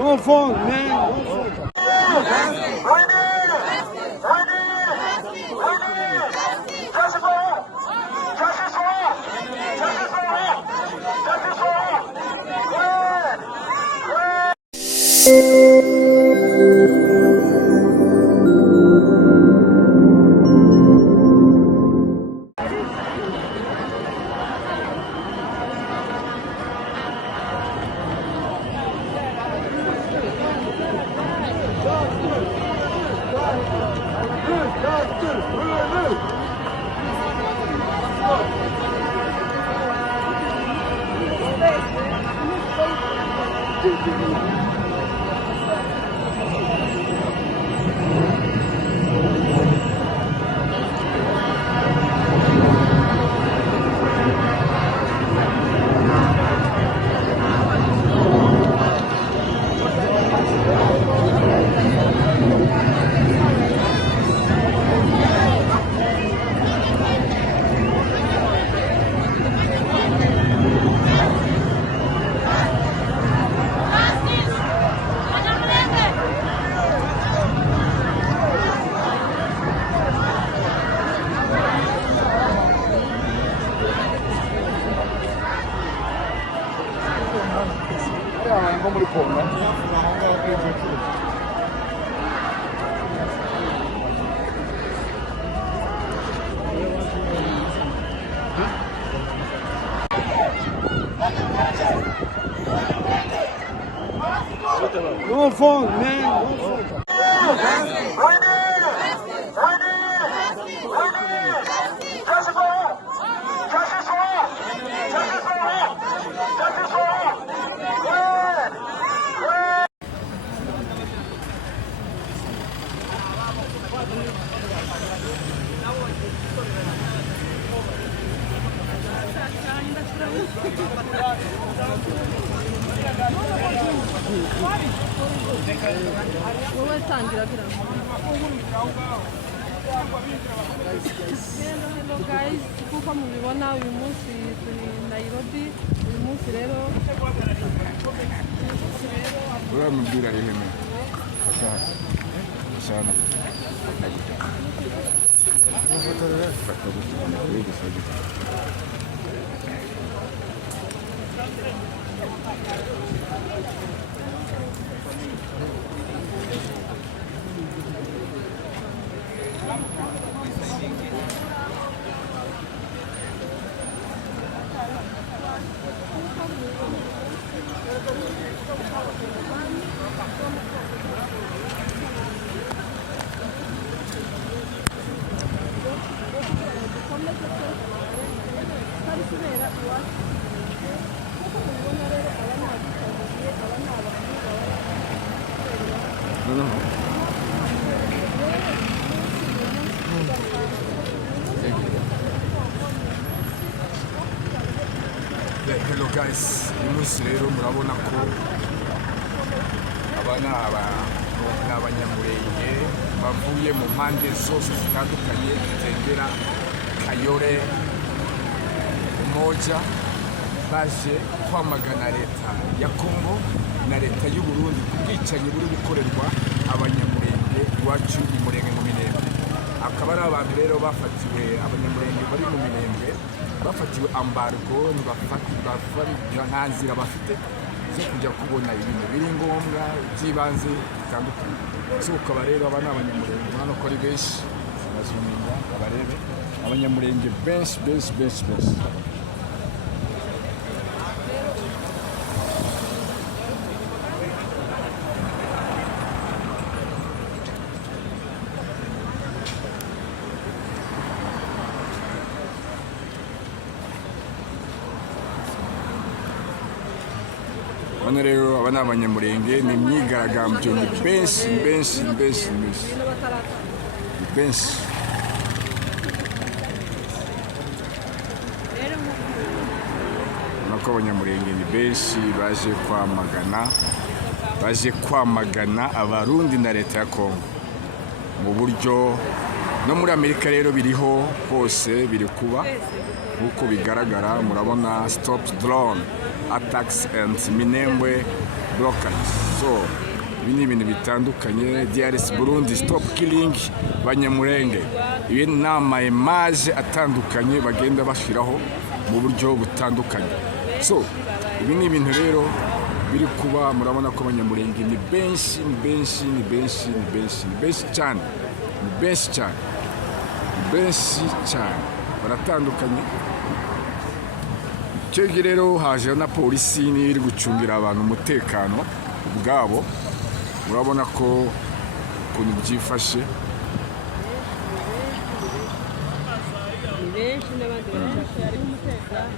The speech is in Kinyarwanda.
No phone, man. nko muri Kongo. No phone, man. No phone. Hello guys, kuko mubibona uyu munsi turi Nairobi, uyu munsi rero uramubwira ihene ashana Hello guys, uyu munsi rero murabona ko aba ni abanyamurenge bavuye mu mpande zose zitandukanye zitembera Kayore Umoja, baje kwamagana leta ya Kongo na leta y'u Burundi ku bwicanyi buri gukorerwa abanyamurenge iwacu i Murenge mu Minembwe. Akaba ari abantu rero bafatiwe, abanyamurenge bari mu Minembwe bafatiwe ambargo, nta nzira bafite zo kujya kubona ibintu biri ngombwa by'ibanze bitandukanye. So ukaba rero aba ni abanyamurenge, hano ko ari benshi, bazuminga abarebe abanyamurenge benshi. Hano rero aba ni abanyamurenge, ni imyigaragambyo, ni benshi. Nako abanyamurenge ni benshi baje kwamagana abarundi na leta ya Kongo mu buryo no muri Amerika rero biriho hose, biri kuba uko bigaragara. Murabona stop drone attacks and Minembwe blockade. So ibi ni ibintu bitandukanye. DRC Burundi stop killing banyamurenge. Ibi ni amaimaje atandukanye bagenda bashiraho mu buryo butandukanye. So ibi ni ibintu rero biri kuba. Murabona ko abanyamurenge ni benshi cyane, baratandukanye. Icyo gihe rero haje na polisi iri gucungira abantu umutekano ubwabo. Murabona ko ukuntu byifashe. benshi n'abandi barashaka umutekano.